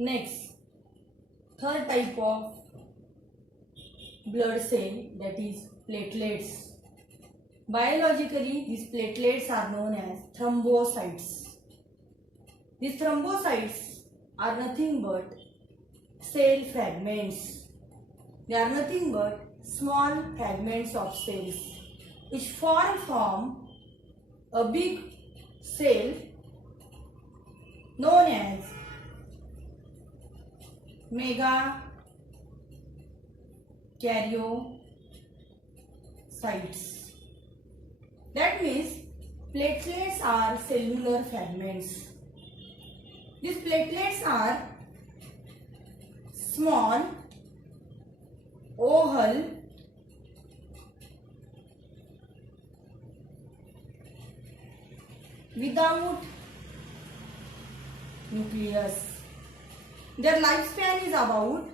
Next, third type of blood cell, that is platelets. Biologically, these platelets are known as thrombocytes. These thrombocytes are nothing but cell fragments. They are nothing but small fragments of cells which form from a big cell known as megakaryocytes. That means platelets are cellular fragments. These platelets are small, oval, without nucleus. Their lifespan is about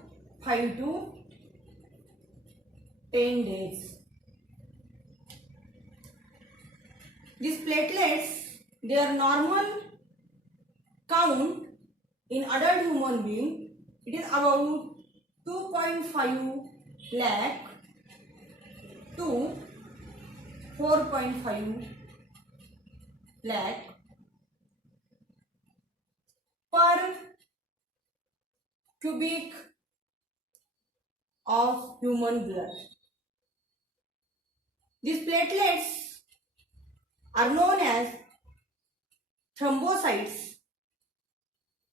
5 to 10 days. These platelets, their normal count in adult human being, it is about 2.5 lakh to 4.5 lakh per cubic of human blood. These platelets are known as thrombocytes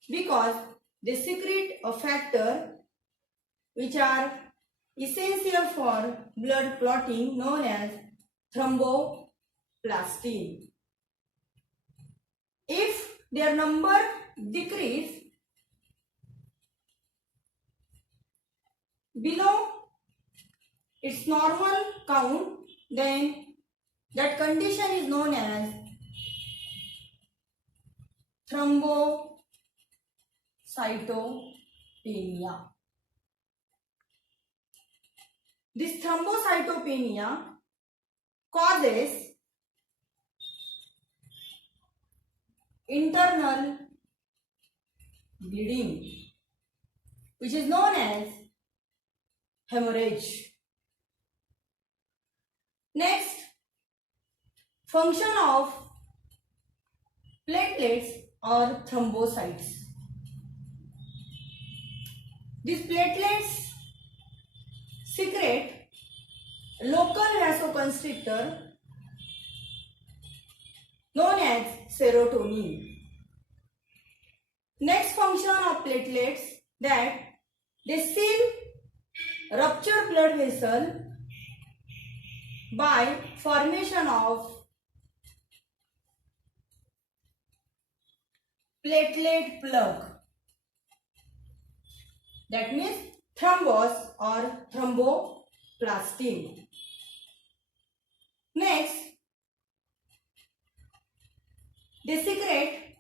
because they secrete a factor which are essential for blood clotting known as thromboplastin. If their number decrease below its normal count, then that condition is known as thrombocytopenia. This thrombocytopenia causes internal bleeding, which is known as hemorrhage. Next, function of platelets or thrombocytes. These platelets secrete local vasoconstrictor known as serotonin. Next function of platelets, that they seal ruptured blood vessel by formation of platelet plug. That means thrombus or thromboplastin. Next, they secrete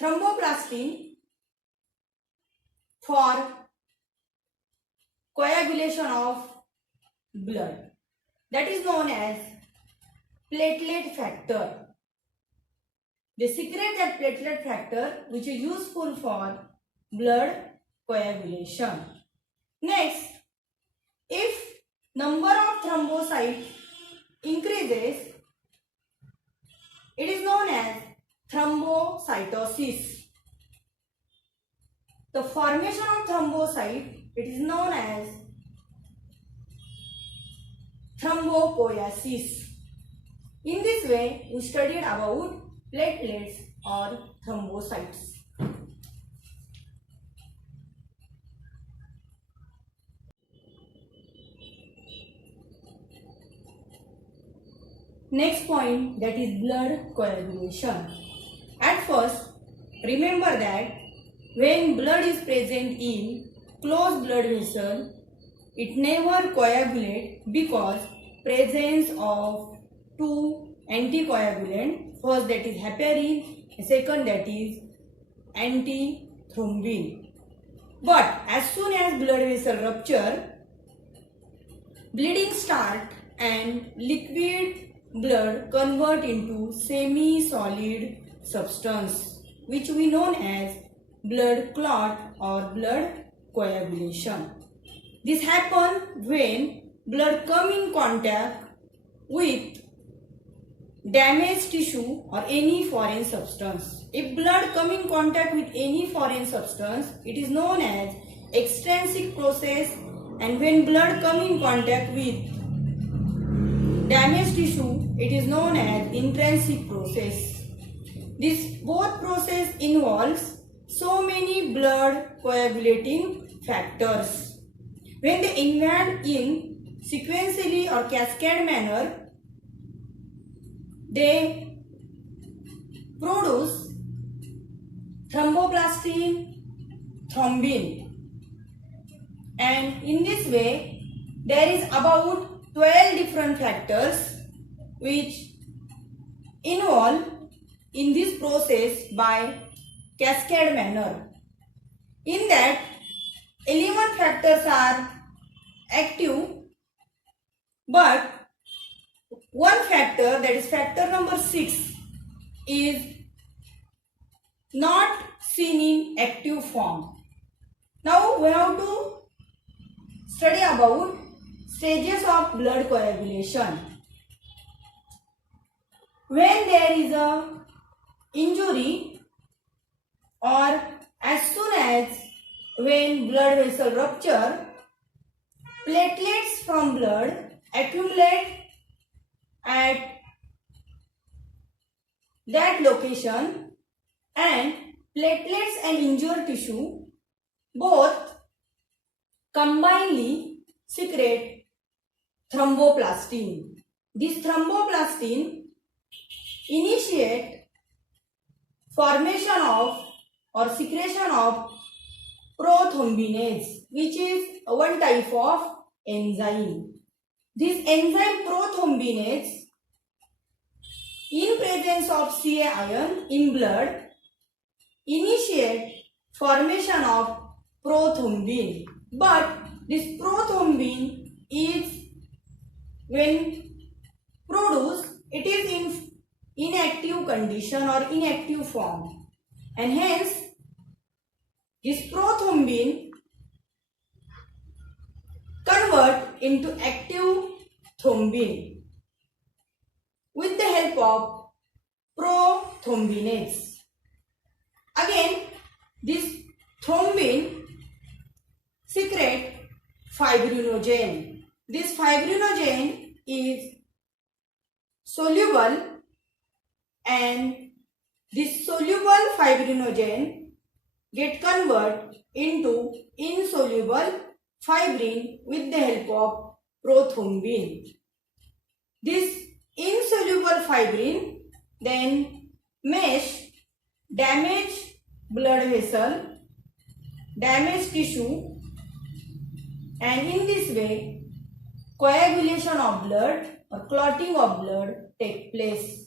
thromboplastin for coagulation of blood. That is known as platelet factor. They secrete that platelet factor which is useful for blood coagulation. Next, if number of thrombocytes increases, it is known as thrombocytosis. The formation of thrombocyte, it is known as thrombopoiesis. In this way, we studied about platelets or thrombocytes. Next point, that is blood coagulation. At first, remember that when blood is present in closed blood vessel, it never coagulates because presence of two anticoagulant. First, that is heparin, second, that is antithrombin. But as soon as blood vessel rupture, bleeding start and liquid blood convert into semi-solid substance. which we known as blood clot or blood coagulation. This happens when blood come in contact with damaged tissue or any foreign substance. If blood come in contact with any foreign substance, it is known as extrinsic process, and when blood come in contact with damaged tissue, it is known as intrinsic process. This both process involves so many blood coagulating factors. When they invade in sequentially or cascade manner, they produce thromboplastin, thrombin, and in this way there is about 12 different factors which involve in this process by cascade manner. In that, 11 factors are active, but one factor, that is factor number 6, is not seen in active form. Now we have to study about stages of blood coagulation. When there is a injury, or as soon as when blood vessel rupture, platelets from blood accumulate at that location, and platelets and injured tissue both combinedly secrete thromboplastin. This thromboplastin initiate formation of or secretion of prothrombinase, which is one type of enzyme. This enzyme prothrombinase, in presence of Ca ion in blood, initiate formation of prothrombin. But this prothrombin is, when produced, it is in inactive condition or inactive form, and hence this prothrombin convert into active thrombin with the help of prothrombinase. Again, this thrombin secrete fibrinogen. This fibrinogen is soluble, and this soluble fibrinogen get converted into insoluble fibrin with the help of prothrombin. This insoluble fibrin then mesh damage blood vessel, damage tissue, and in this way coagulation of blood or clotting of blood take place.